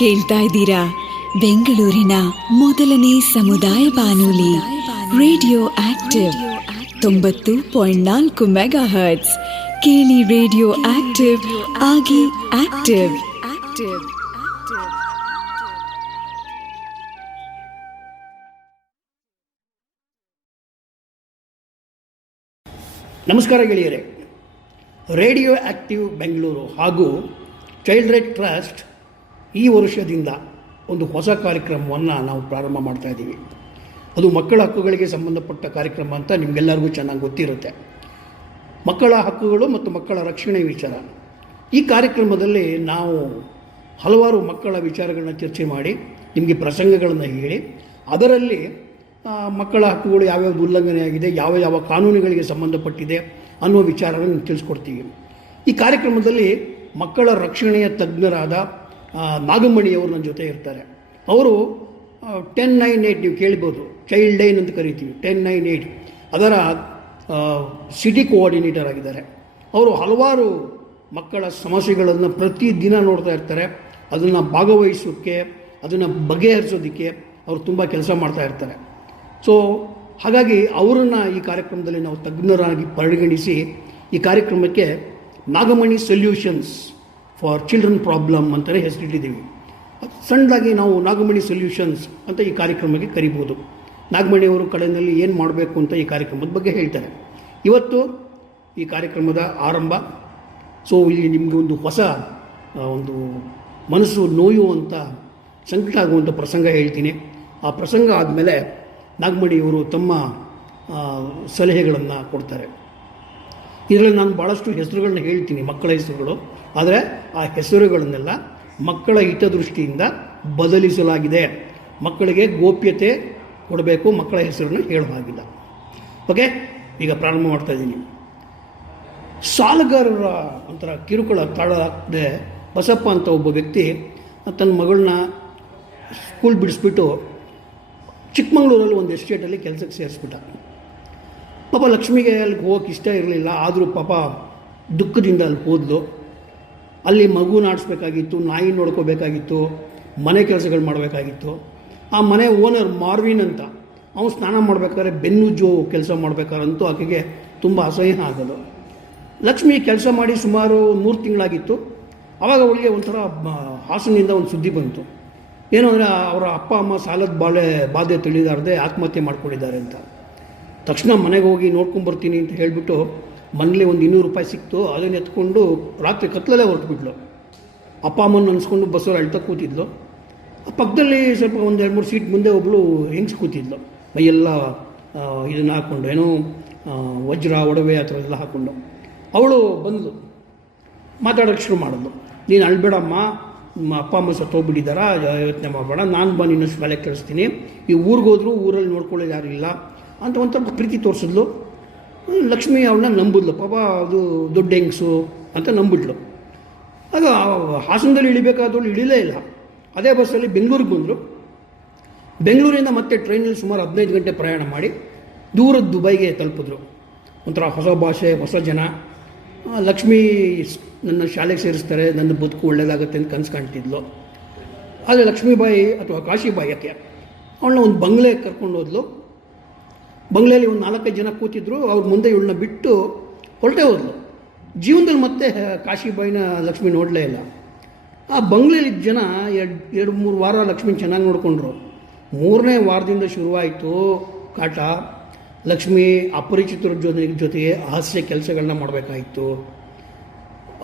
ಕೇಳ್ತಾ ಇದ್ದೀರಾ ಬೆಂಗಳೂರಿನ ಮೊದಲನೇ ಸಮುದಾಯ ಬಾನುಲಿ ರೇಡಿಯೋ ಆಕ್ಟಿವ್ 90.4 ಮೆಗಾ ಹರ್ಟ್ಸ್. ಕೇಳಿ ರೇಡಿಯೋ ಆಕ್ಟಿವ್, ಆಗಿ ಆಕ್ಟಿವ್. ನಮಸ್ಕಾರ ಗೆಳೆಯರೆ. ರೇಡಿಯೋ ಆಕ್ಟಿವ್ ಬೆಂಗಳೂರು ಹಾಗೂ ಚೈಲ್ಡ್ ರೈಟ್ ಟ್ರಸ್ಟ್ ಈ ವರ್ಷದಿಂದ ಒಂದು ಹೊಸ ಕಾರ್ಯಕ್ರಮವನ್ನು ನಾವು ಪ್ರಾರಂಭ ಮಾಡ್ತಾ ಇದ್ದೀವಿ. ಅದು ಮಕ್ಕಳ ಹಕ್ಕುಗಳಿಗೆ ಸಂಬಂಧಪಟ್ಟ ಕಾರ್ಯಕ್ರಮ ಅಂತ ನಿಮಗೆಲ್ಲರಿಗೂ ಚೆನ್ನಾಗಿ ಗೊತ್ತಿರುತ್ತೆ. ಮಕ್ಕಳ ಹಕ್ಕುಗಳು ಮತ್ತು ಮಕ್ಕಳ ರಕ್ಷಣೆ ವಿಚಾರ. ಈ ಕಾರ್ಯಕ್ರಮದಲ್ಲಿ ನಾವು ಹಲವಾರು ಮಕ್ಕಳ ವಿಚಾರಗಳನ್ನ ಚರ್ಚೆ ಮಾಡಿ ನಿಮಗೆ ಪ್ರಸಂಗಗಳನ್ನು ಹೇಳಿ ಅದರಲ್ಲಿ ಮಕ್ಕಳ ಹಕ್ಕುಗಳು ಯಾವ್ಯಾವ ಉಲ್ಲಂಘನೆ ಆಗಿದೆ, ಯಾವ ಯಾವ ಕಾನೂನುಗಳಿಗೆ ಸಂಬಂಧಪಟ್ಟಿದೆ ಅನ್ನುವ ವಿಚಾರವನ್ನು ತಿಳಿಸ್ಕೊಡ್ತೀವಿ. ಈ ಕಾರ್ಯಕ್ರಮದಲ್ಲಿ ಮಕ್ಕಳ ರಕ್ಷಣೆಯ ತಜ್ಞರಾದ ನಾಗಮಣಿಯವರು ನನ್ನ ಜೊತೆ ಇರ್ತಾರೆ. ಅವರು 1098 ನೀವು ಕೇಳ್ಬೋದು, ಚೈಲ್ಡ್ ಲೈನ್ ಅಂತ ಕರಿತೀವಿ, 1098 ಅದರ ಸಿಟಿ ಕೋಆರ್ಡಿನೇಟರ್ ಆಗಿದ್ದಾರೆ. ಅವರು ಹಲವಾರು ಮಕ್ಕಳ ಸಮಸ್ಯೆಗಳನ್ನು ಪ್ರತಿದಿನ ನೋಡ್ತಾ ಇರ್ತಾರೆ. ಅದನ್ನು ಭಾಗವಹಿಸೋಕ್ಕೆ, ಅದನ್ನು ಬಗೆಹರಿಸೋದಕ್ಕೆ ಅವರು ತುಂಬ ಕೆಲಸ ಮಾಡ್ತಾ ಇರ್ತಾರೆ. ಸೊ ಹಾಗಾಗಿ ಅವರನ್ನು ಈ ಕಾರ್ಯಕ್ರಮದಲ್ಲಿ ನಾವು ತಜ್ಞರಾಗಿ ಪರಿಗಣಿಸಿ ಈ ಕಾರ್ಯಕ್ರಮಕ್ಕೆ ನಾಗಮಣಿ ಸೊಲ್ಯೂಷನ್ಸ್ ಫಾರ್ ಚಿಲ್ಡ್ರನ್ ಪ್ರಾಬ್ಲಮ್ ಅಂತಲೇ ಹೆಸರಿಟ್ಟಿದ್ದೀವಿ. ಸಣ್ಣದಾಗಿ ನಾವು ನಾಗಮಣಿ ಸೊಲ್ಯೂಷನ್ಸ್ ಅಂತ ಈ ಕಾರ್ಯಕ್ರಮಕ್ಕೆ ಕರಿಬೋದು. ನಾಗಮಣಿಯವರು ಕಡೆಯಲ್ಲಿ ಏನು ಮಾಡಬೇಕು ಅಂತ ಈ ಕಾರ್ಯಕ್ರಮದ ಬಗ್ಗೆ ಹೇಳ್ತಾರೆ. ಇವತ್ತು ಈ ಕಾರ್ಯಕ್ರಮದ ಆರಂಭ. ಸೊ ಇಲ್ಲಿ ನಿಮಗೆ ಒಂದು ಹೊಸ ಒಂದು ಮನಸ್ಸು ನೋಯುವಂಥ ಸಂಕಟ ಆಗುವಂಥ ಪ್ರಸಂಗ ಹೇಳ್ತೀನಿ. ಆ ಪ್ರಸಂಗ ಆದಮೇಲೆ ನಾಗಮಣಿಯವರು ತಮ್ಮ ಸಲಹೆಗಳನ್ನು ಕೊಡ್ತಾರೆ. ಇದರಲ್ಲಿ ನಾನು ಭಾಳಷ್ಟು ಹೆಸರುಗಳನ್ನ ಹೇಳ್ತೀನಿ, ಮಕ್ಕಳ ಹೆಸರುಗಳು. ಆದರೆ ಆ ಹೆಸರುಗಳನ್ನೆಲ್ಲ ಮಕ್ಕಳ ಹಿತದೃಷ್ಟಿಯಿಂದ ಬದಲಿಸಲಾಗಿದೆ. ಮಕ್ಕಳಿಗೆ ಗೋಪ್ಯತೆ ಕೊಡಬೇಕು, ಮಕ್ಕಳ ಹೆಸರನ್ನು ಹೇಳೋ ಹಾಗಿಲ್ಲ. ಓಕೆ, ಈಗ ಪ್ರಾರಂಭ ಮಾಡ್ತಾ ಇದ್ದೀನಿ. ಸಾಲಗಾರರ ಒಂಥರ ಕಿರುಕುಳ ತಾಳಲಾಗದೆ ಬಸಪ್ಪ ಅಂತ ಒಬ್ಬ ವ್ಯಕ್ತಿ ತನ್ನ ಮಗಳನ್ನ ಸ್ಕೂಲ್ ಬಿಡಿಸ್ಬಿಟ್ಟು ಚಿಕ್ಕಮಗಳೂರಲ್ಲಿ ಒಂದು ಎಸ್ಟೇಟಲ್ಲಿ ಕೆಲಸಕ್ಕೆ ಸೇರಿಸ್ಬಿಟ್ಟ. ಪಾಪ ಲಕ್ಷ್ಮಿಗೆ ಅಲ್ಲಿಗೆ ಹೋಗೋಕ್ಕೆ ಇಷ್ಟ ಇರಲಿಲ್ಲ. ಆದರೂ ಪಾಪ ದುಃಖದಿಂದ ಅಲ್ಲಿ ಹೋದ್ಲು. ಅಲ್ಲಿ ಮಗುನ ಆಡಿಸ್ಬೇಕಾಗಿತ್ತು, ನಾಯಿ ನೋಡ್ಕೋಬೇಕಾಗಿತ್ತು, ಮನೆ ಕೆಲಸಗಳು ಮಾಡಬೇಕಾಗಿತ್ತು. ಆ ಮನೆ ಓನರ್ ಮಾರ್ವಿನ್ ಅಂತ, ಅವನು ಸ್ನಾನ ಮಾಡಬೇಕಾದ್ರೆ ಬೆನ್ನುಜ್ಜೋ ಕೆಲಸ ಮಾಡಬೇಕಾದ್ರಂತೂ ಆಕೆಗೆ ತುಂಬ ಅಸಹ್ಯ ಆಗೋದು. ಲಕ್ಷ್ಮಿ ಕೆಲಸ ಮಾಡಿ ಸುಮಾರು 3 ತಿಂಗಳಾಗಿತ್ತು. ಆವಾಗ ಅವಳಿಗೆ ಒಂಥರ ಹಾಸನಿಂದ ಒಂದು ಸುದ್ದಿ ಬಂತು. ಏನು ಅಂದರೆ ಅವರ ಅಪ್ಪ ಅಮ್ಮ ಸಾಲದ ಬಾಧೆ ತಿಳಿದಾರದೆ ಆತ್ಮಹತ್ಯೆ ಮಾಡ್ಕೊಂಡಿದ್ದಾರೆ ಅಂತ. ತಕ್ಷಣ ಮನೆಗೆ ಹೋಗಿ ನೋಡ್ಕೊಂಬರ್ತೀನಿ ಅಂತ ಹೇಳಿಬಿಟ್ಟು ಮನೇಲಿ ಒಂದು 200 ರೂಪಾಯಿ ಸಿಕ್ತು. ಅದನ್ನು ಎತ್ಕೊಂಡು ರಾತ್ರಿ ಕತ್ಲಲ್ಲೇ ಹೊರಟುಬಿಟ್ಲು. ಅಪ್ಪ ಅಮ್ಮನ ಅನ್ಸ್ಕೊಂಡು ಬಸ್ಸಲ್ಲಿ ಅಳ್ತಾ ಕೂತಿದ್ಲು. ಆ ಪಕ್ಕದಲ್ಲಿ ಸ್ವಲ್ಪ ಒಂದು 2-3 ಸೀಟ್ ಮುಂದೆ ಒಬ್ಬಳು ಹೆಂಗ್ಸ್ ಕೂತಿದ್ಲು, ಮೈಯೆಲ್ಲ ಇದನ್ನು ಹಾಕ್ಕೊಂಡು, ಏನೋ ವಜ್ರ ಒಡವೆ ಆ ಥರ ಎಲ್ಲ ಹಾಕ್ಕೊಂಡು. ಅವಳು ಬಂದು ಮಾತಾಡೋಕ್ಕೆ ಶುರು ಮಾಡಿದ್ಲು. ನೀನು ಅಳ್ಬೇಡಮ್ಮ, ನಿಮ್ಮ ಅಪ್ಪ ಅಮ್ಮ ಸತ್ತೋಗ್ಬಿಟ್ಟಿದ್ದಾರ, ಯೋಚನೆ ಮಾಡಬೇಡ, ನಾನು ಬಂದು ಇನ್ನಷ್ಟು ಶಾಲೆಗೆ ಕಳಿಸ್ತೀನಿ, ಈ ಊರಿಗೆ ಹೋದ್ರು ಊರಲ್ಲಿ ನೋಡ್ಕೊಳ್ಳೋದು ಯಾರು ಇಲ್ಲ ಅಂತ ಒಂಥರ ಪ್ರೀತಿ ತೋರಿಸಿದ್ಲು. ಲಕ್ಷ್ಮಿ ಅವಳನ್ನ ನಂಬಿದ್ಲು. ಪಾಪ ಅದು ದೊಡ್ಡ ಹೆಂಗಸು ಅಂತ ನಂಬಿಟ್ಲು. ಆಗ ಹಾಸನದಲ್ಲಿ ಇಳಿಬೇಕಾದವಳು ಇಳಿಲೇ ಇಲ್ಲ. ಅದೇ ಬಸ್ಸಲ್ಲಿ ಬೆಂಗಳೂರಿಗೆ ಬಂದರು. ಬೆಂಗಳೂರಿಂದ ಮತ್ತೆ ಟ್ರೈನಲ್ಲಿ ಸುಮಾರು 15 ಗಂಟೆ ಪ್ರಯಾಣ ಮಾಡಿ ದೂರದ ದುಬೈಗೆ ತಲುಪಿದ್ರು. ಒಂಥರ ಹೊಸ ಭಾಷೆ, ಹೊಸ ಜನ. ಲಕ್ಷ್ಮಿ ನನ್ನ ಶಾಲೆಗೆ ಸೇರಿಸ್ತಾರೆ, ನನ್ನ ಬದುಕು ಒಳ್ಳೆಯದಾಗುತ್ತೆ ಅಂತ ಕನಸು ಕಾಣ್ತಿದ್ಲು. ಆದರೆ ಲಕ್ಷ್ಮೀಬಾಯಿ ಅಥವಾ ಕಾಶಿಬಾಯಿ ಯಾಕೆ ಅವಳನ್ನ ಒಂದು ಬಂಗ್ಲೆಗೆ ಕರ್ಕೊಂಡು ಹೋದ್ಲು. ಬಂಗ್ಲೆಯಲ್ಲಿ ಒಂದು 4-5 ಜನ ಕೂತಿದ್ರು. ಅವ್ರ ಮುಂದೆ ಇವಳನ್ನ ಬಿಟ್ಟು ಹೊರಟೇ ಹೋದ್ಲು. ಜೀವನದಲ್ಲಿ ಮತ್ತೆ ಕಾಶಿಬಾಯಿನ ಲಕ್ಷ್ಮಿ ನೋಡಲೇ ಇಲ್ಲ. ಆ ಬಂಗ್ಲೆಯಲ್ಲಿ ಜನ 2-3 ವಾರ ಲಕ್ಷ್ಮಿ ಚೆನ್ನಾಗಿ ನೋಡಿಕೊಂಡ್ರು. 3ನೇ ವಾರದಿಂದ ಶುರುವಾಯಿತು ಕಾಟ. ಲಕ್ಷ್ಮಿ ಅಪರಿಚಿತರ ಜೊತೆಗೆ ಹಾಸ್ಯ ಕೆಲಸಗಳನ್ನ ಮಾಡಬೇಕಾಯಿತು.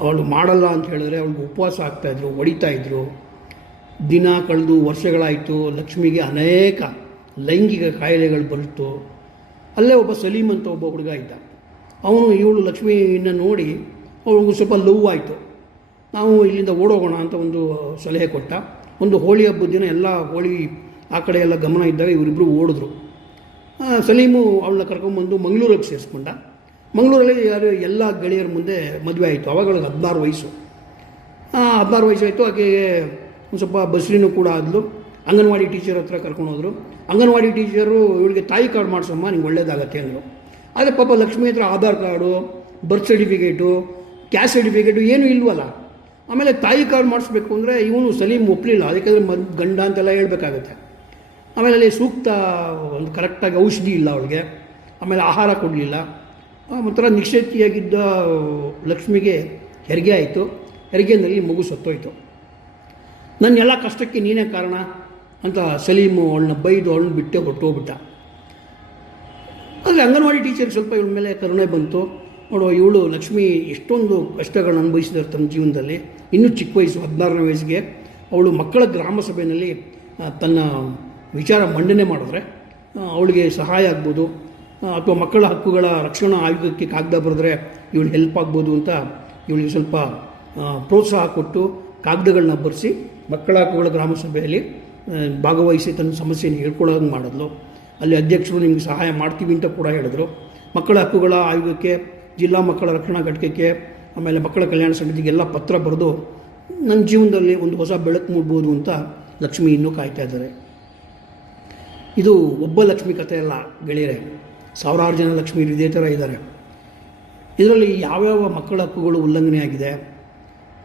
ಅವಳು ಮಾಡಲ್ಲ ಅಂತ ಹೇಳಿದ್ರೆ ಅವಳಿಗೆ ಉಪವಾಸ ಆಗ್ತಾಯಿದ್ರು, ಹೊಡಿತಾಯಿದ್ರು. ದಿನ ಕಳೆದು ವರ್ಷಗಳಾಯಿತು. ಲಕ್ಷ್ಮಿಗೆ ಅನೇಕ ಲೈಂಗಿಕ ಕಾಯಿಲೆಗಳು ಬಂತು. ಅಲ್ಲೇ ಒಬ್ಬ ಸಲೀಮ್ ಅಂತ ಒಬ್ಬ ಹುಡುಗ ಇದ್ದ. ಅವನು ಇವಳು ಲಕ್ಷ್ಮಿಯನ್ನು ನೋಡಿ ಅವಳಿಗೂ ಸ್ವಲ್ಪ ಲವ್ ಆಯಿತು. ನಾವು ಇಲ್ಲಿಂದ ಓಡೋಗೋಣ ಅಂತ ಒಂದು ಸಲಹೆ ಕೊಟ್ಟ. ಒಂದು ಹೋಳಿ ಹಬ್ಬದ ದಿನ ಎಲ್ಲ ಹೋಳಿ ಆ ಕಡೆ ಎಲ್ಲ ಗಮನ ಇದ್ದಾಗ ಇವರಿಬ್ಬರು ಓಡಿದ್ರು. ಸಲೀಮು ಅವಳನ್ನ ಕರ್ಕೊಂಬಂದು ಮಂಗಳೂರಿಗೆ ಸೇರಿಸ್ಕೊಂಡ. ಮಂಗಳೂರಲ್ಲಿ ಎಲ್ಲ ಗೆಳೆಯರ ಮುಂದೆ ಮದುವೆ ಆಯಿತು. ಅವಾಗ 16 ವಯಸ್ಸು. 16 ವಯಸ್ಸಾಯಿತು. ಆಕೆಗೆ ಒಂದು ಸ್ವಲ್ಪ ಬಸ್ರಿನೂ ಕೂಡ ಆದಲು. ಅಂಗನವಾಡಿ ಟೀಚರ್ ಹತ್ರ ಕರ್ಕೊಂಡು ಹೋದರು. ಅಂಗನವಾಡಿ ಟೀಚರು ಇವಳಿಗೆ ತಾಯಿ ಕಾರ್ಡ್ ಮಾಡಿಸಮ್ಮ, ನಿಂಗೆ ಒಳ್ಳೇದಾಗತ್ತೆ ಅಂದರು. ಆದರೆ ಪಾಪ ಲಕ್ಷ್ಮಿ ಹತ್ರ ಆಧಾರ್ ಕಾರ್ಡು, ಬರ್ತ್ ಸರ್ಟಿಫಿಕೇಟು, ಕ್ಯಾಸ್ಟ್ ಸರ್ಟಿಫಿಕೇಟು ಏನೂ ಇಲ್ವಲ್ಲ. ಆಮೇಲೆ ತಾಯಿ ಕಾರ್ಡ್ ಮಾಡಿಸ್ಬೇಕು ಅಂದರೆ ಇವನು ಸಲೀಮ್ ಒಪ್ಪಲಿಲ್ಲ, ಅದಕ್ಕಾದ್ರೆ ಗಂಡ ಅಂತೆಲ್ಲ ಹೇಳ್ಬೇಕಾಗತ್ತೆ. ಆಮೇಲೆ ಅಲ್ಲಿ ಸೂಕ್ತ ಒಂದು ಕರೆಕ್ಟಾಗಿ ಔಷಧಿ ಇಲ್ಲ ಅವಳಿಗೆ, ಆಮೇಲೆ ಆಹಾರ ಕೊಡಲಿಲ್ಲ. ಒಂಥರ ನಿಶ್ಚಯಿಯಾಗಿದ್ದ ಲಕ್ಷ್ಮಿಗೆ ಹೆರಿಗೆ ಆಯಿತು. ಹೆರಿಗೆಯಲ್ಲಿ ಮಗು ಸತ್ತೋಯ್ತು. ನನ್ನ ಎಲ್ಲ ಕಷ್ಟಕ್ಕೆ ನೀನೇ ಕಾರಣ ಅಂತ ಸಲೀಮು ಅವಳನ್ನ ಬೈದು ಅವಳನ್ನ ಬಿಟ್ಟೆ ಹೊರಟೋಗ್ಬಿಟ್ಟ. ಆದರೆ ಅಂಗನವಾಡಿ ಟೀಚರ್ಗೆ ಸ್ವಲ್ಪ ಇವಳ ಮೇಲೆ ಕರುಣೆ ಬಂತು. ನೋಡುವ, ಇವಳು ಲಕ್ಷ್ಮಿ ಎಷ್ಟೊಂದು ಕಷ್ಟಗಳನ್ನ ಅನುಭವಿಸಿದ್ದಾರೆ ತನ್ನ ಜೀವನದಲ್ಲಿ. ಇನ್ನೂ ಚಿಕ್ಕ ವಯಸ್ಸು, 16ನೇ ವಯಸ್ಸಿಗೆ ಅವಳು ಮಕ್ಕಳ ಗ್ರಾಮ ಸಭೆಯಲ್ಲಿ ತನ್ನ ವಿಚಾರ ಮಂಡನೆ ಮಾಡಿದ್ರೆ ಅವಳಿಗೆ ಸಹಾಯ ಆಗ್ಬೋದು, ಅಥವಾ ಮಕ್ಕಳ ಹಕ್ಕುಗಳ ರಕ್ಷಣಾ ಆಯೋಗಕ್ಕೆ ಕಾಗದ ಬರೆದ್ರೆ ಇವಳು ಹೆಲ್ಪ್ ಆಗ್ಬೋದು ಅಂತ ಇವಳಿಗೆ ಸ್ವಲ್ಪ ಪ್ರೋತ್ಸಾಹ ಕೊಟ್ಟು ಕಾಗದಗಳನ್ನ ಬರೆಸಿ ಮಕ್ಕಳ ಹಕ್ಕುಗಳ ಗ್ರಾಮ ಸಭೆಯಲ್ಲಿ ಭಾಗವಹಿಸಿ ತನ್ನ ಸಮಸ್ಯೆಯನ್ನು ಹೇಳ್ಕೊಳ್ಳೋಂಗೆ ಮಾಡಿದ್ಲು. ಅಲ್ಲಿ ಅಧ್ಯಕ್ಷರು ನಿಮಗೆ ಸಹಾಯ ಮಾಡ್ತೀವಿ ಅಂತ ಕೂಡ ಹೇಳಿದ್ರು. ಮಕ್ಕಳ ಹಕ್ಕುಗಳ ಆಯೋಗಕ್ಕೆ, ಜಿಲ್ಲಾ ಮಕ್ಕಳ ರಕ್ಷಣಾ ಘಟಕಕ್ಕೆ, ಆಮೇಲೆ ಮಕ್ಕಳ ಕಲ್ಯಾಣ ಸಮಿತಿಗೆಲ್ಲ ಪತ್ರ ಬರೆದು ನನ್ನ ಜೀವನದಲ್ಲಿ ಒಂದು ಹೊಸ ಬೆಳಕು ಮೂಡ್ಬೋದು ಅಂತ ಲಕ್ಷ್ಮಿ ಇನ್ನೂ ಕಾಯ್ತಾ ಇದ್ದಾರೆ. ಇದು ಒಬ್ಬ ಲಕ್ಷ್ಮಿ ಕಥೆ ಅಲ್ಲ ಗೆಳೆಯರೆ, ಸಾವಿರಾರು ಜನ ಲಕ್ಷ್ಮಿ ಇದೇ ಥರ ಇದ್ದಾರೆ. ಇದರಲ್ಲಿ ಯಾವ್ಯಾವ ಮಕ್ಕಳ ಹಕ್ಕುಗಳು ಉಲ್ಲಂಘನೆ ಆಗಿದೆ,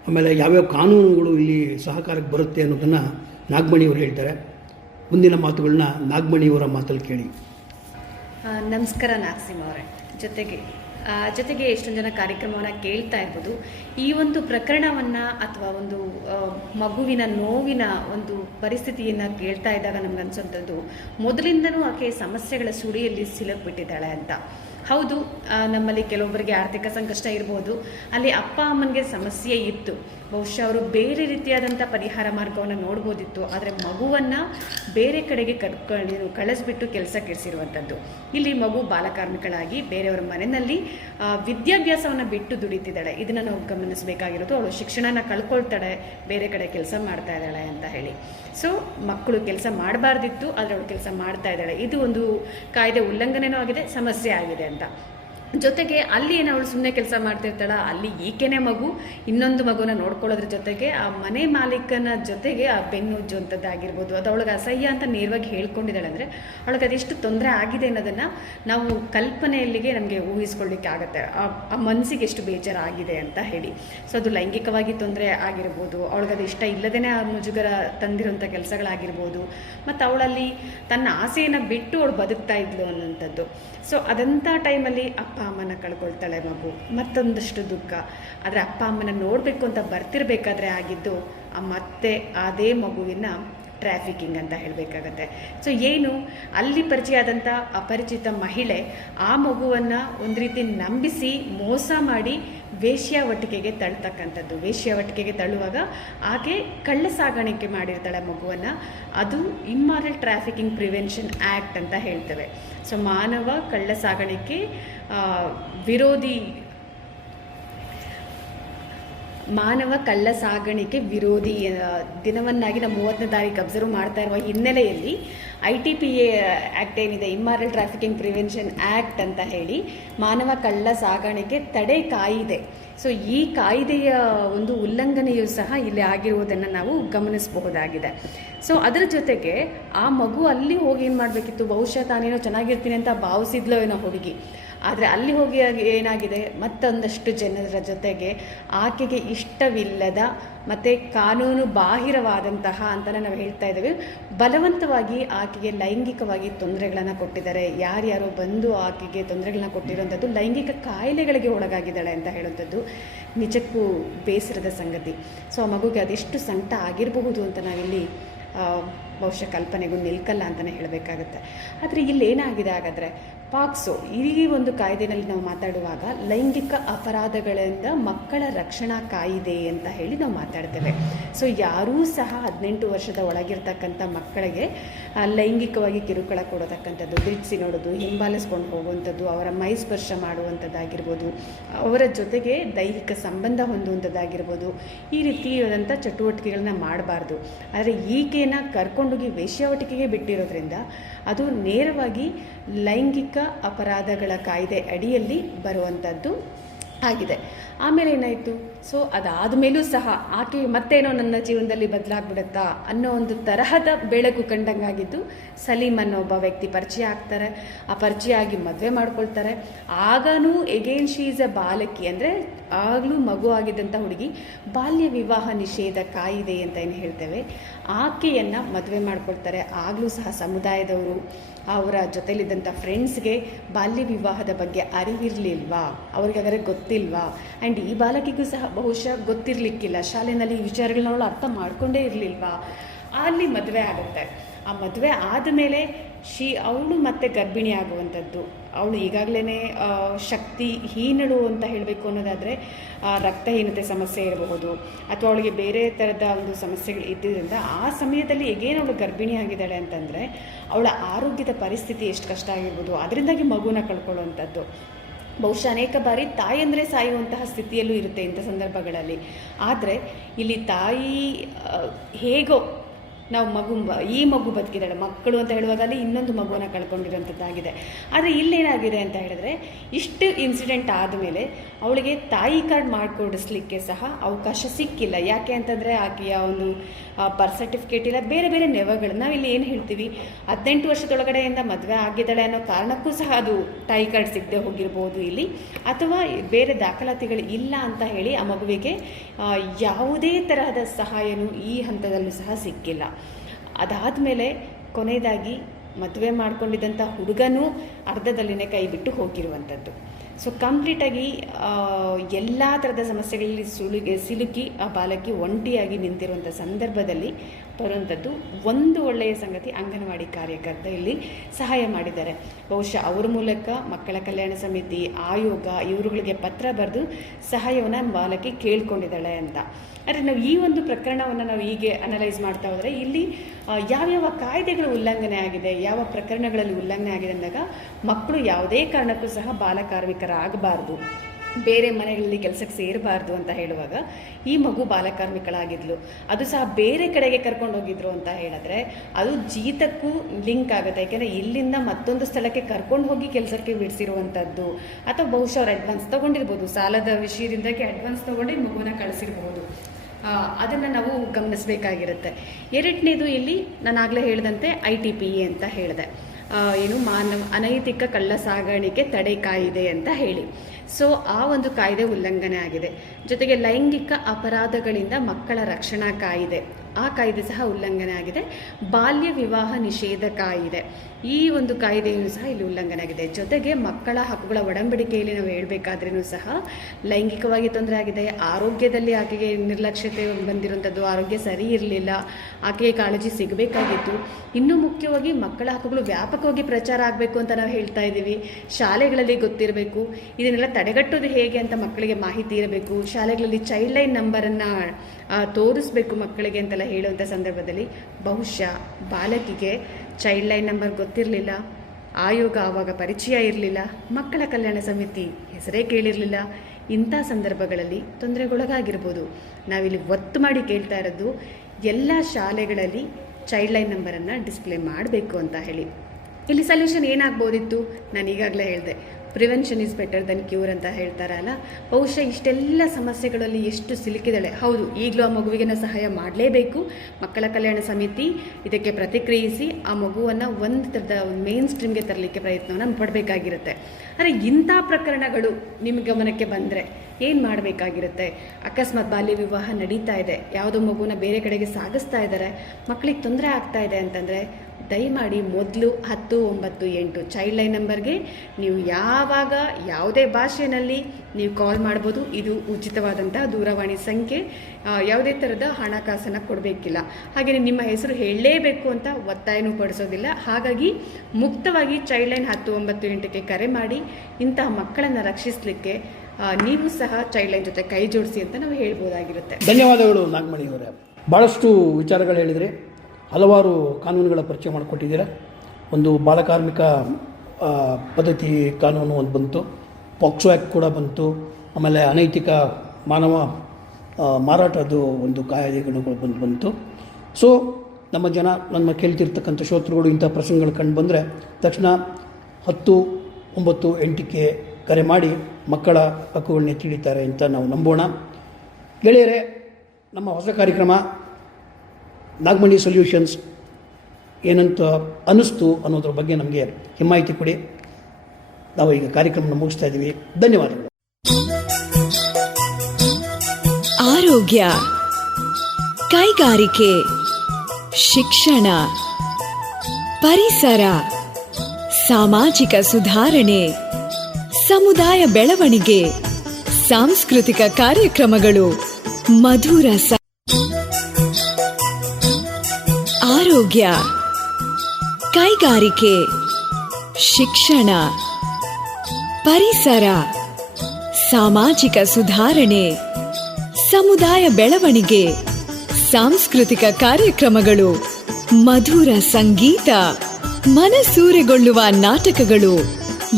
ಆಮೇಲೆ ಯಾವ್ಯಾವ ಕಾನೂನುಗಳು ಇಲ್ಲಿ ಸಹಕಾರಕ್ಕೆ ಬರುತ್ತೆ ಅನ್ನೋದನ್ನು ನಾಗಮಣಿಯವರು ಹೇಳ್ತಾರೆ. ಮುಂದಿನ ಮಾತುಗಳನ್ನ ನಾಗಮಣಿಯವರ ಮಾತಲ್ಲಿ ಕೇಳಿ. ನಮಸ್ಕಾರ ನಾಗಸಿಂಹ ಅವರೇ. ಜೊತೆಗೆ ಎಷ್ಟೊಂದು ಜನ ಕಾರ್ಯಕ್ರಮವನ್ನು ಕೇಳ್ತಾ ಇರ್ಬೋದು. ಈ ಒಂದು ಪ್ರಕರಣವನ್ನು ಅಥವಾ ಒಂದು ಮಗುವಿನ ನೋವಿನ ಒಂದು ಪರಿಸ್ಥಿತಿಯನ್ನು ಕೇಳ್ತಾ ಇದ್ದಾಗ ನಮ್ಗೆ ಅನ್ಸೋಂಥದ್ದು, ಮೊದಲಿಂದನೂ ಆಕೆ ಸಮಸ್ಯೆಗಳ ಸುಳಿಯಲ್ಲಿ ಸಿಲುಕಿಬಿಟ್ಟಿದ್ದಾಳೆ ಅಂತ. ಹೌದು, ನಮ್ಮಲ್ಲಿ ಕೆಲವೊಬ್ಬರಿಗೆ ಆರ್ಥಿಕ ಸಂಕಷ್ಟ ಇರ್ಬೋದು, ಅಲ್ಲಿ ಅಪ್ಪ ಅಮ್ಮನಿಗೆ ಸಮಸ್ಯೆ ಇತ್ತು, ಬಹುಶಃ ಅವರು ಬೇರೆ ರೀತಿಯಾದಂಥ ಪರಿಹಾರ ಮಾರ್ಗವನ್ನು ನೋಡ್ಬೋದಿತ್ತು. ಆದರೆ ಮಗುವನ್ನು ಬೇರೆ ಕಡೆಗೆ ಕಳಿಸ್ಬಿಟ್ಟು ಕೆಲಸ ಕೆಡಿಸಿರುವಂಥದ್ದು. ಇಲ್ಲಿ ಮಗು ಬಾಲಕಾರ್ಮಿಕಳಾಗಿ ಬೇರೆಯವರ ಮನೆಯಲ್ಲಿ ವಿದ್ಯಾಭ್ಯಾಸವನ್ನು ಬಿಟ್ಟು ದುಡಿತಿದ್ದಾಳೆ. ಇದನ್ನು ನಾವು ಗಮನಿಸಬೇಕಾಗಿರೋದು. ಅವಳು ಶಿಕ್ಷಣನ ಕಳ್ಕೊಳ್ತಾಳೆ, ಬೇರೆ ಕಡೆ ಕೆಲಸ ಮಾಡ್ತಾ ಇದ್ದಾಳೆ ಅಂತ ಹೇಳಿ. ಸೊ ಮಕ್ಕಳು ಕೆಲಸ ಮಾಡಬಾರ್ದಿತ್ತು, ಆದರೆ ಅವಳು ಕೆಲಸ ಮಾಡ್ತಾ ಇದ್ದಾಳೆ. ಇದು ಒಂದು ಕಾಯ್ದೆ ಉಲ್ಲಂಘನೆನೂ ಆಗಿದೆ, ಸಮಸ್ಯೆ ಆಗಿದೆ ಅಂತ. ಜೊತೆಗೆ ಅಲ್ಲಿ ಏನು ಅವಳು ಸುಮ್ಮನೆ ಕೆಲಸ ಮಾಡ್ತಿರ್ತಾಳ, ಅಲ್ಲಿ ಈಕೆನೇ ಮಗು ಇನ್ನೊಂದು ಮಗುನ ನೋಡ್ಕೊಳ್ಳೋದ್ರ ಜೊತೆಗೆ ಆ ಮನೆ ಮಾಲೀಕನ ಜೊತೆಗೆ ಆ ಬೆನ್ನುಜ್ಜುವಂಥದ್ದಾಗಿರ್ಬೋದು, ಅದು ಅವಳಿಗೆ ಅಸಹ್ಯ ಅಂತ ನೇರವಾಗಿ ಹೇಳ್ಕೊಂಡಿದ್ದಾಳೆ. ಅಂದರೆ ಅವಳಿಗೆ ಅದೆಷ್ಟು ತೊಂದರೆ ಆಗಿದೆ ಅನ್ನೋದನ್ನು ನಾವು ಕಲ್ಪನೆಯಲ್ಲಿಗೆ ನಮಗೆ ಊಹಿಸ್ಕೊಳ್ಳಿಕ್ಕೆ ಆಗುತ್ತೆ. ಆ ಮನಸ್ಸಿಗೆ ಎಷ್ಟು ಬೇಜಾರಾಗಿದೆ ಅಂತ ಹೇಳಿ. ಸೊ ಅದು ಲೈಂಗಿಕವಾಗಿ ತೊಂದರೆ ಆಗಿರ್ಬೋದು, ಅವಳಿಗದು ಇಷ್ಟ ಇಲ್ಲದೇ ಆ ಮುಜುಗರ ತಂದಿರೋಂಥ ಕೆಲಸಗಳಾಗಿರ್ಬೋದು, ಮತ್ತು ಅವಳಲ್ಲಿ ತನ್ನ ಆಸೆಯನ್ನು ಬಿಟ್ಟು ಅವಳು ಬದುಕ್ತಾ ಇದ್ಲು ಅನ್ನೋಂಥದ್ದು. ಸೊ ಅದಂಥ ಟೈಮಲ್ಲಿ ಅಪ್ಪ ಅಮ್ಮನ ಕಳ್ಕೊಳ್ತಾಳೆ ಮಗು, ಮತ್ತೊಂದಷ್ಟು ದುಃಖ. ಆದರೆ ಅಪ್ಪ ಅಮ್ಮನ ನೋಡಬೇಕು ಅಂತ ಬರ್ತಿರ್ಬೇಕಾದ್ರೆ ಆಗಿದ್ದು ಮತ್ತೆ ಅದೇ ಮಗುವಿನ ಟ್ರಾಫಿಕಿಂಗ್ ಅಂತ ಹೇಳಬೇಕಾಗತ್ತೆ. ಸೊ ಏನು ಅಲ್ಲಿ ಪರಿಚಯ ಆದಂಥ ಅಪರಿಚಿತ ಮಹಿಳೆ ಆ ಮಗುವನ್ನು ಒಂದು ರೀತಿ ನಂಬಿಸಿ ಮೋಸ ಮಾಡಿ ವೇಶ್ಯಾವಟಿಕೆಗೆ ತಳ್ತಕ್ಕಂಥದ್ದು. ವೇಶ್ಯಾವಟಿಕೆಗೆ ತಳ್ಳುವಾಗ ಆಕೆ ಕಳ್ಳ ಸಾಗಾಣಿಕೆ ಮಾಡಿರ್ತಾಳೆ ಮಗುವನ್ನು. ಅದು ಇಮ್ಮಾರಲ್ ಟ್ರಾಫಿಕಿಂಗ್ ಪ್ರಿವೆನ್ಷನ್ ಆ್ಯಕ್ಟ್ ಅಂತ ಹೇಳ್ತೇವೆ. ಸೊ ಮಾನವ ಕಳ್ಳ ಸಾಗಾಣಿಕೆ ವಿರೋಧಿ ದಿನವನ್ನಾಗಿ ನಾವು 30ನೇ ತಾರೀಕು ಅಬ್ಸರ್ವ್ ಮಾಡ್ತಾ ಇರುವ ಹಿನ್ನೆಲೆಯಲ್ಲಿ ITPA ಆ್ಯಕ್ಟ್ ಏನಿದೆ, ಇಮ್ಮಾರಲ್ ಟ್ರಾಫಿಕಿಂಗ್ ಪ್ರಿವೆನ್ಷನ್ ಆ್ಯಕ್ಟ್ ಅಂತ ಹೇಳಿ, ಮಾನವ ಕಳ್ಳ ಸಾಗಾಣಿಕೆ ತಡೆ ಕಾಯಿದೆ. ಸೊ ಈ ಕಾಯ್ದೆಯ ಒಂದು ಉಲ್ಲಂಘನೆಯೂ ಸಹ ಇಲ್ಲಿ ಆಗಿರುವುದನ್ನು ನಾವು ಗಮನಿಸಬಹುದಾಗಿದೆ. ಸೊ ಅದರ ಜೊತೆಗೆ ಆ ಮಗು ಅಲ್ಲಿ ಹೋಗಿ ಏನು ಮಾಡಬೇಕಿತ್ತು, ಬಹುಶಃ ತಾನೇನೋ ಚೆನ್ನಾಗಿರ್ತೀನಿ ಅಂತ ಭಾವಿಸಿದ್ಲೋ ಏನೋ ಹುಡುಗಿ. ಆದರೆ ಅಲ್ಲಿ ಹೋಗಿ ಏನಾಗಿದೆ, ಮತ್ತೊಂದಷ್ಟು ಜನರ ಜೊತೆಗೆ ಆಕೆಗೆ ಇಷ್ಟವಿಲ್ಲದ ಮತ್ತು ಕಾನೂನು ಬಾಹಿರವಾದಂತಹ ಅಂತಲೇ ನಾವು ಹೇಳ್ತಾ ಇದ್ದೇವೆ, ಬಲವಂತವಾಗಿ ಆಕೆಗೆ ಲೈಂಗಿಕವಾಗಿ ತೊಂದರೆಗಳನ್ನು ಕೊಟ್ಟಿದ್ದಾರೆ. ಯಾರ್ಯಾರೋ ಬಂದು ಆಕೆಗೆ ತೊಂದರೆಗಳನ್ನ ಕೊಟ್ಟಿರೋಂಥದ್ದು, ಲೈಂಗಿಕ ಕಾಯಿಲೆಗಳಿಗೆ ಒಳಗಾಗಿದ್ದಾಳೆ ಅಂತ ಹೇಳುವಂಥದ್ದು ನಿಜಕ್ಕೂ ಬೇಸರದ ಸಂಗತಿ. ಸೊ ಆ ಮಗುಗೆ ಅದೆಷ್ಟು ಸಂಕಟ ಆಗಿರಬಹುದು ಅಂತ ನಾವಿಲ್ಲಿ ಬಹುಶಃ ಕಲ್ಪನೆಗೂ ನಿಲ್ಕಲ್ಲ ಅಂತಲೇ ಹೇಳಬೇಕಾಗತ್ತೆ. ಆದರೆ ಇಲ್ಲೇನಾಗಿದೆ ಹಾಗಾದರೆ, ಪಾಕ್ಸೋ ಈ ಒಂದು ಕಾಯ್ದೆನಲ್ಲಿ ನಾವು ಮಾತಾಡುವಾಗ ಲೈಂಗಿಕ ಅಪರಾಧಗಳಿಂದ ಮಕ್ಕಳ ರಕ್ಷಣಾ ಕಾಯ್ದೆ ಅಂತ ಹೇಳಿ ನಾವು ಮಾತಾಡ್ತೇವೆ. ಸೊ ಯಾರೂ ಸಹ 18 ವರ್ಷದ ಒಳಗಿರ್ತಕ್ಕಂಥ ಮಕ್ಕಳಿಗೆ ಲೈಂಗಿಕವಾಗಿ ಕಿರುಕುಳ ಕೊಡತಕ್ಕಂಥದ್ದು, ದಿಟ್ಟಿಸಿ ನೋಡೋದು, ಹಿಂಬಾಲಿಸ್ಕೊಂಡು ಹೋಗುವಂಥದ್ದು, ಅವರ ಮೈ ಸ್ಪರ್ಶ ಮಾಡುವಂಥದ್ದಾಗಿರ್ಬೋದು, ಅವರ ಜೊತೆಗೆ ದೈಹಿಕ ಸಂಬಂಧ ಹೊಂದುವಂಥದ್ದಾಗಿರ್ಬೋದು, ಈ ರೀತಿಯಾದಂಥ ಚಟುವಟಿಕೆಗಳನ್ನ ಮಾಡಬಾರ್ದು. ಆದರೆ ಈಕೆನ ಕರ್ಕೊಂಡೋಗಿ ವೇಶ್ಯಾವಟಿಕೆಗೆ ಬಿಟ್ಟಿರೋದ್ರಿಂದ ಅದು ನೇರವಾಗಿ ಲೈಂಗಿಕ ಅಪರಾಧಗಳ ಕಾಯ್ದೆ ಅಡಿಯಲ್ಲಿ ಬರುವಂಥದ್ದು ಆಗಿದೆ. ಆಮೇಲೆ ಏನಾಯಿತು, ಸೊ ಅದಾದ ಮೇಲೂ ಸಹ ಆಕೆ ಮತ್ತೇನೋ ನನ್ನ ಜೀವನದಲ್ಲಿ ಬದಲಾಗ್ಬಿಡುತ್ತಾ ಅನ್ನೋ ಒಂದು ತರಹದ ಬೆಳಕು ಕಂಡಂಗಾಗಿದ್ದು ಸಲೀಮ್ ಅನ್ನೋ ಒಬ್ಬ ವ್ಯಕ್ತಿ ಪರಿಚಯ ಆಗ್ತಾರೆ. ಆ ಪರಿಚಯ ಆಗಿ ಮದುವೆ ಮಾಡ್ಕೊಳ್ತಾರೆ. ಆಗನೂ ಎಗೇನ್ ಶಿ ಈಸ್ ಅ ಬಾಲಕಿ, ಅಂದರೆ ಆಗಲೂ ಮಗು ಆಗಿದ್ದಂಥ ಹುಡುಗಿ ಬಾಲ್ಯ ವಿವಾಹ ನಿಷೇಧ ಕಾಯಿದೆ ಅಂತ ಏನು ಹೇಳ್ತೇವೆ, ಆಕೆಯನ್ನು ಮದುವೆ ಮಾಡ್ಕೊಳ್ತಾರೆ. ಆಗಲೂ ಸಹ ಸಮುದಾಯದವರು, ಅವರ ಜೊತೆಲಿದ್ದಂಥ ಫ್ರೆಂಡ್ಸ್ಗೆ ಬಾಲ್ಯ ವಿವಾಹದ ಬಗ್ಗೆ ಅರಿವಿರಲಿಲ್ವಾ, ಅವ್ರಿಗೆ ಅದರ ಗೊತ್ತಿಲ್ವಾ. ಆ್ಯಂಡ್ ಈ ಬಾಲಕಿಗೂ ಸಹ ಬಹುಶಃ ಗೊತ್ತಿರಲಿಕ್ಕಿಲ್ಲ, ಶಾಲೆಯಲ್ಲಿ ಈ ವಿಚಾರಗಳನ್ನ ಅವಳು ಅರ್ಥ ಮಾಡ್ಕೊಂಡೇ ಇರಲಿಲ್ವಾ. ಅಲ್ಲಿ ಮದುವೆ ಆಗುತ್ತೆ. ಆ ಮದುವೆ ಆದಮೇಲೆ ಅವಳು ಮತ್ತೆ ಗರ್ಭಿಣಿ ಆಗುವಂಥದ್ದು. ಅವಳು ಈಗಾಗಲೇ ಶಕ್ತಿ ಹೀನಳು ಅಂತ ಹೇಳಬೇಕು ಅನ್ನೋದಾದರೆ ರಕ್ತಹೀನತೆ ಸಮಸ್ಯೆ ಇರಬಹುದು, ಅಥವಾ ಅವಳಿಗೆ ಬೇರೆ ಥರದ ಒಂದು ಸಮಸ್ಯೆಗಳು ಇದ್ದಿದ್ದರಿಂದ ಆ ಸಮಯದಲ್ಲಿ ಹೇಗೇನು ಅವಳು ಗರ್ಭಿಣಿ ಆಗಿದ್ದಾಳೆ ಅಂತಂದರೆ ಅವಳ ಆರೋಗ್ಯದ ಪರಿಸ್ಥಿತಿ ಎಷ್ಟು ಕಷ್ಟ ಆಗಿರ್ಬೋದು. ಅದರಿಂದಾಗಿ ಮಗುನ ಕಳ್ಕೊಳ್ಳುವಂಥದ್ದು. ಬಹುಶಃ ಅನೇಕ ಬಾರಿ ತಾಯಂದರೆ ಸಾಯುವಂತಹ ಸ್ಥಿತಿಯಲ್ಲೂ ಇರುತ್ತೆ ಇಂಥ ಸಂದರ್ಭಗಳಲ್ಲಿ. ಆದರೆ ಇಲ್ಲಿ ತಾಯಿ ಹೇಗೋ ನಾವು ಈ ಮಗು ಬದುಕಿದ್ದಾಳೆ, ಮಕ್ಕಳು ಅಂತ ಹೇಳುವಾಗ ಅಲ್ಲಿ ಇನ್ನೊಂದು ಮಗುವನ್ನು ಕಳ್ಕೊಂಡಿರೋಂಥದ್ದಾಗಿದೆ. ಆದರೆ ಇಲ್ಲೇನಾಗಿದೆ ಅಂತ ಹೇಳಿದ್ರೆ, ಇಷ್ಟು ಇನ್ಸಿಡೆಂಟ್ ಆದಮೇಲೆ ಅವಳಿಗೆ ತಾಯಿ ಕಾರ್ಡ್ ಮಾಡಿಕೊಡಿಸ್ಲಿಕ್ಕೆ ಸಹ ಅವಕಾಶ ಸಿಕ್ಕಿಲ್ಲ. ಯಾಕೆ ಅಂತಂದರೆ ಆಕೆಯ ಒಂದು ಬರ್ತ್ ಸರ್ಟಿಫಿಕೇಟ್ ಇಲ್ಲ, ಬೇರೆ ಬೇರೆ ನೆವಗಳು. ನಾವಿಲ್ಲಿ ಏನು ಹೇಳ್ತೀವಿ, 18 ವರ್ಷದೊಳಗಡೆಯಿಂದ ಮದುವೆ ಆಗಿದ್ದಾಳೆ ಅನ್ನೋ ಕಾರಣಕ್ಕೂ ಸಹ ಅದು ತಾಯಿ ಕಾರ್ಡ್ ಸಿಗದೆ ಹೋಗಿರ್ಬೋದು ಇಲ್ಲಿ, ಅಥವಾ ಬೇರೆ ದಾಖಲಾತಿಗಳು ಇಲ್ಲ ಅಂತ ಹೇಳಿ ಆ ಮಗುವಿಗೆ ಯಾವುದೇ ತರಹದ ಸಹಾಯನೂ ಈ ಹಂತದಲ್ಲೂ ಸಹ ಸಿಕ್ಕಿಲ್ಲ. ಅದಾದಮೇಲೆ ಕೊನೆಯದಾಗಿ ಮದುವೆ ಮಾಡ್ಕೊಂಡಿದ್ದಂಥ ಹುಡುಗನೂ ಅರ್ಧದಲ್ಲಿನೇ ಕೈ ಬಿಟ್ಟು ಹೋಗಿರುವಂಥದ್ದು. ಸೊ ಕಂಪ್ಲೀಟಾಗಿ ಎಲ್ಲ ಥರದ ಸಮಸ್ಯೆಗಳಲ್ಲಿ ಸಿಲುಕಿ ಆ ಬಾಲಕಿ ಒಂಟಿಯಾಗಿ ನಿಂತಿರುವಂಥ ಸಂದರ್ಭದಲ್ಲಿ ಬರುವಂಥದ್ದು ಒಂದು ಒಳ್ಳೆಯ ಸಂಗತಿ, ಅಂಗನವಾಡಿ ಕಾರ್ಯಕರ್ತ ಇಲ್ಲಿ ಸಹಾಯ ಮಾಡಿದ್ದಾರೆ. ಬಹುಶಃ ಅವ್ರ ಮೂಲಕ ಮಕ್ಕಳ ಕಲ್ಯಾಣ ಸಮಿತಿ, ಆಯೋಗ ಇವರುಗಳಿಗೆ ಪತ್ರ ಬರೆದು ಸಹಾಯವನ್ನು ಬಾಲಕಿ ಕೇಳ್ಕೊಂಡಿದ್ದಾಳೆ ಅಂತ. ಆದರೆ ನಾವು ಈ ಒಂದು ಪ್ರಕರಣವನ್ನು ನಾವು ಹೀಗೆ ಅನಲೈಸ್ ಮಾಡ್ತಾ ಹೋದರೆ ಇಲ್ಲಿ ಯಾವ್ಯಾವ ಕಾಯ್ದೆಗಳು ಉಲ್ಲಂಘನೆ ಆಗಿದೆ, ಯಾವ ಪ್ರಕರಣಗಳಲ್ಲಿ ಉಲ್ಲಂಘನೆ ಆಗಿದೆ ಅಂದಾಗ ಮಕ್ಕಳು ಯಾವುದೇ ಕಾರಣಕ್ಕೂ ಸಹ ಬಾಲಕಾರ್ಮಿಕರಾಗಬಾರ್ದು, ಬೇರೆ ಮನೆಗಳಲ್ಲಿ ಕೆಲಸಕ್ಕೆ ಸೇರಬಾರ್ದು ಅಂತ ಹೇಳುವಾಗ ಈ ಮಗು ಬಾಲಕಾರ್ಮಿಕಳಾಗಿದ್ಲು. ಅದು ಸಹ ಬೇರೆ ಕಡೆಗೆ ಕರ್ಕೊಂಡು ಹೋಗಿದ್ರು ಅಂತ ಹೇಳಿದ್ರೆ ಅದು ಜೀತಕ್ಕೂ ಲಿಂಕ್ ಆಗುತ್ತೆ. ಯಾಕೆಂದರೆ ಇಲ್ಲಿಂದ ಮತ್ತೊಂದು ಸ್ಥಳಕ್ಕೆ ಕರ್ಕೊಂಡು ಹೋಗಿ ಕೆಲಸಕ್ಕೆ ಬಿಡಿಸಿರುವಂಥದ್ದು, ಅಥವಾ ಬಹುಶಃ ಅವ್ರು ಅಡ್ವಾನ್ಸ್ ತೊಗೊಂಡಿರ್ಬೋದು, ಸಾಲದ ವಿಷಯದಿಂದಾಗಿ ಅಡ್ವಾನ್ಸ್ ತೊಗೊಂಡು ಮಗುವನ್ನ ಕಳಿಸಿರ್ಬೋದು. ಅದನ್ನು ನಾವು ಗಮನಿಸಬೇಕಾಗಿರುತ್ತೆ. ಎರಡನೇದು ಇಲ್ಲಿ ನಾನು ಆಗಲೇ ಹೇಳಿದಂತೆ ITPA ಅಂತ ಹೇಳಿದೆ, ಏನು ಅನೈತಿಕ ಕಳ್ಳ ಸಾಗಾಣಿಕೆ ತಡೆ ಕಾಯಿದೆ ಅಂತ ಹೇಳಿ. ಸೊ ಆ ಒಂದು ಕಾಯ್ದೆ ಉಲ್ಲಂಘನೆ ಆಗಿದೆ. ಜೊತೆಗೆ ಲೈಂಗಿಕ ಅಪರಾಧಗಳಿಂದ ಮಕ್ಕಳ ರಕ್ಷಣಾ ಕಾಯಿದೆ, ಆ ಕಾಯ್ದೆ ಸಹ ಉಲ್ಲಂಘನೆ ಆಗಿದೆ. ಬಾಲ್ಯ ವಿವಾಹ ನಿಷೇಧ ಕಾಯಿದೆ, ಈ ಒಂದು ಕಾಯ್ದೆಯೂ ಸಹ ಇಲ್ಲಿ ಉಲ್ಲಂಘನೆ ಆಗಿದೆ. ಜೊತೆಗೆ ಮಕ್ಕಳ ಹಕ್ಕುಗಳ ಒಡಂಬಡಿಕೆಯಲ್ಲಿ ನಾವು ಹೇಳಬೇಕಾದ್ರೂ ಸಹ ಲೈಂಗಿಕವಾಗಿ ತೊಂದರೆ ಆಗಿದೆ, ಆರೋಗ್ಯದಲ್ಲಿ ಆಕೆಗೆ ನಿರ್ಲಕ್ಷ್ಯತೆ ಬಂದಿರುವಂಥದ್ದು, ಆರೋಗ್ಯ ಸರಿ ಇರಲಿಲ್ಲ, ಆಕೆಗೆ ಕಾಳಜಿ ಸಿಗಬೇಕಾಗಿತ್ತು. ಇನ್ನೂ ಮುಖ್ಯವಾಗಿ ಮಕ್ಕಳ ಹಕ್ಕುಗಳು ವ್ಯಾಪಕವಾಗಿ ಪ್ರಚಾರ ಆಗಬೇಕು ಅಂತ ನಾವು ಹೇಳ್ತಾ ಇದ್ದೀವಿ. ಶಾಲೆಗಳಲ್ಲಿ ಗೊತ್ತಿರಬೇಕು, ಇದನ್ನೆಲ್ಲ ತಡೆಗಟ್ಟೋದು ಹೇಗೆ ಅಂತ ಮಕ್ಕಳಿಗೆ ಮಾಹಿತಿ ಇರಬೇಕು. ಶಾಲೆಗಳಲ್ಲಿ ಚೈಲ್ಡ್ ಲೈನ್ ನಂಬರನ್ನು ತೋರಿಸ್ಬೇಕು ಮಕ್ಕಳಿಗೆ ಅಂತೆಲ್ಲ ಹೇಳುವಂಥ ಸಂದರ್ಭದಲ್ಲಿ ಬಹುಶಃ ಬಾಲಕಿಗೆ ಚೈಲ್ಡ್ ಲೈನ್ ನಂಬರ್ ಗೊತ್ತಿರಲಿಲ್ಲ, ಆಯೋಗ ಆವಾಗ ಪರಿಚಯ ಇರಲಿಲ್ಲ, ಮಕ್ಕಳ ಕಲ್ಯಾಣ ಸಮಿತಿ ಹೆಸರೇ ಕೇಳಿರಲಿಲ್ಲ. ಇಂಥ ಸಂದರ್ಭಗಳಲ್ಲಿ ತೊಂದರೆಗೊಳಗಾಗಿರ್ಬೋದು. ನಾವಿಲ್ಲಿ ಒತ್ತು ಮಾಡಿ ಕೇಳ್ತಾ ಇರೋದು ಎಲ್ಲ ಶಾಲೆಗಳಲ್ಲಿ ಚೈಲ್ಡ್ ಲೈನ್ ನಂಬರನ್ನು ಡಿಸ್ಪ್ಲೇ ಮಾಡಬೇಕು ಅಂತ ಹೇಳಿ. ಇಲ್ಲಿ ಸೊಲ್ಯೂಷನ್ ಏನಾಗ್ಬೋದಿತ್ತು, ನಾನು ಈಗಾಗಲೇ ಹೇಳಿದೆ, prevention is better then cure ಅಂತ ಹೇಳ್ತಾರಲ್ಲ. ಬಹುಶಃ ಇಷ್ಟೆಲ್ಲ ಸಮಸ್ಯೆಗಳಲ್ಲಿ ಎಷ್ಟು ಸಿಲುಕಿದ್ದಾಳೆ. ಹೌದು, ಈಗಲೂ ಆ ಮಗುವಿಗೆ ಸಹಾಯ ಮಾಡಲೇಬೇಕು. ಮಕ್ಕಳ ಕಲ್ಯಾಣ ಸಮಿತಿ ಇದಕ್ಕೆ ಪ್ರತಿಕ್ರಿಯಿಸಿ ಆ ಮಗುವನ್ನು ಒಂದು ಥರದ ಮೇನ್ ಸ್ಟ್ರೀಮ್ಗೆ ತರಲಿಕ್ಕೆ ಪ್ರಯತ್ನವನ್ನು ಪಡಬೇಕಾಗಿರುತ್ತೆ. ಆದರೆ ಇಂಥ ಪ್ರಕರಣಗಳು ನಿಮ್ಮ ಗಮನಕ್ಕೆ ಬಂದರೆ ಏನು ಮಾಡಬೇಕಾಗಿರುತ್ತೆ? ಅಕಸ್ಮಾತ್ ಬಾಲ್ಯ ವಿವಾಹ ನಡೀತಾ ಇದೆ, ಯಾವುದೋ ಮಗುನ ಬೇರೆ ಕಡೆಗೆ ಸಾಗಿಸ್ತಾ ಇದ್ದಾರೆ, ಮಕ್ಕಳಿಗೆ ತೊಂದರೆ ಆಗ್ತಾ ಇದೆ ಅಂತಂದರೆ ದಯಮಾಡಿ ಮೊದಲು 10 9 8 ಚೈಲ್ಡ್ ಲೈನ್ ನಂಬರ್ಗೆ ನೀವು ಯಾವಾಗ ಯಾವುದೇ ಭಾಷೆಯಲ್ಲಿ ನೀವು ಕಾಲ್ ಮಾಡ್ಬೋದು. ಇದು ಉಚಿತವಾದಂತಹ ದೂರವಾಣಿ ಸಂಖ್ಯೆ, ಯಾವುದೇ ಥರದ ಹಣಕಾಸನ್ನು ಕೊಡಬೇಕಿಲ್ಲ. ಹಾಗೆಯೇ ನಿಮ್ಮ ಹೆಸರು ಹೇಳಲೇಬೇಕು ಅಂತ ಒತ್ತಾಯನೂ ಪಡಿಸೋದಿಲ್ಲ. ಹಾಗಾಗಿ ಮುಕ್ತವಾಗಿ ಚೈಲ್ಡ್ ಲೈನ್ 10 9 8ಕ್ಕೆ ಕರೆ ಮಾಡಿ ಇಂತಹ ಮಕ್ಕಳನ್ನು ರಕ್ಷಿಸಲಿಕ್ಕೆ ನೀವು ಸಹ ಚೈಲ್ಡ್ ಲೈನ್ ಜೊತೆ ಕೈ ಜೋಡಿಸಿ ಅಂತ ನಾವು ಹೇಳ್ಬೋದಾಗಿರುತ್ತೆ. ಧನ್ಯವಾದಗಳು ನಾಗಮಣಿಯವರೇ. ಭಾಳಷ್ಟು ವಿಚಾರಗಳು ಹೇಳಿದರೆ, ಹಲವಾರು ಕಾನೂನುಗಳ ಪರಿಚಯ ಮಾಡಿಕೊಟ್ಟಿದ್ದೀರಾ. ಒಂದು ಬಾಲಕಾರ್ಮಿಕ ಪದ್ಧತಿ ಕಾನೂನು ಒಂದು ಬಂತು, ಪಾಕ್ಸೋ ಆ್ಯಕ್ಟ್ ಕೂಡ ಬಂತು, ಆಮೇಲೆ ಅನೈತಿಕ ಮಾನವ ಮಾರಾಟದ್ದು ಒಂದು ಕಾಯ್ದೆಗಳು ಬಂತು. ಸೊ ನಮ್ಮ ಕೇಳ್ತಿರ್ತಕ್ಕಂಥ ಶ್ರೋತೃಗಳು ಇಂಥ ಪ್ರಸಂಗಗಳು ಕಂಡು ಬಂದರೆ ತಕ್ಷಣ 10 9 8ಕ್ಕೆ ಕರೆ ಮಾಡಿ ಮಕ್ಕಳ ಹಕ್ಕುಗಳನ್ನ ತಿಳಿತಾರೆ ಅಂತ ನಾವು ನಂಬೋಣ. ಗೆಳೆಯರೇ, ನಮ್ಮ ಹೊಸ ಕಾರ್ಯಕ್ರಮ ನಾಗಮಣಿ ಸೊಲ್ಯೂಷನ್ಸ್ ಏನಂತ ಅನ್ನಿಸ್ತು ಅನ್ನೋದ್ರ ಬಗ್ಗೆ ನಮಗೆ ಹಿಮಾಯಿತಿ ಕೊಡಿ. ನಾವು ಈಗ ಕಾರ್ಯಕ್ರಮನ ಮುಗಿಸ್ತಾ ಇದ್ದೀವಿ. ಧನ್ಯವಾದಗಳು. ಆರೋಗ್ಯ, ಕೈಗಾರಿಕೆ, ಶಿಕ್ಷಣ, ಪರಿಸರ, ಸಾಮಾಜಿಕ ಸುಧಾರಣೆ, ಸಮುದಾಯ ಬೆಳವಣಿಗೆ, ಸಾಂಸ್ಕೃತಿಕ ಕಾರ್ಯಕ್ರಮಗಳು, ಮಧುರ ಆರೋಗ್ಯ, ಕೈಗಾರಿಕೆ, ಶಿಕ್ಷಣ, ಪರಿಸರ, ಸಾಮಾಜಿಕ ಸುಧಾರಣೆ, ಸಮುದಾಯ ಬೆಳವಣಿಗೆ, ಸಾಂಸ್ಕೃತಿಕ ಕಾರ್ಯಕ್ರಮಗಳು, ಮಧುರ ಸಂಗೀತ, ಮನಸೂರೆಗೊಳ್ಳುವ ನಾಟಕಗಳು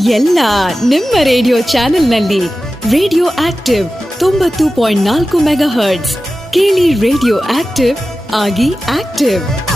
ಎಲ್ಲ ನಿಮ್ಮ ರೇಡಿಯೋ ಚಾನೆಲ್ನಲ್ಲಿ. Radio active 90.4 megahertz. ಕೇಳಿ ರೇಡಿಯೋ ಆಕ್ಟಿವ್, ಆಗಿ ಆಕ್ಟಿವ್.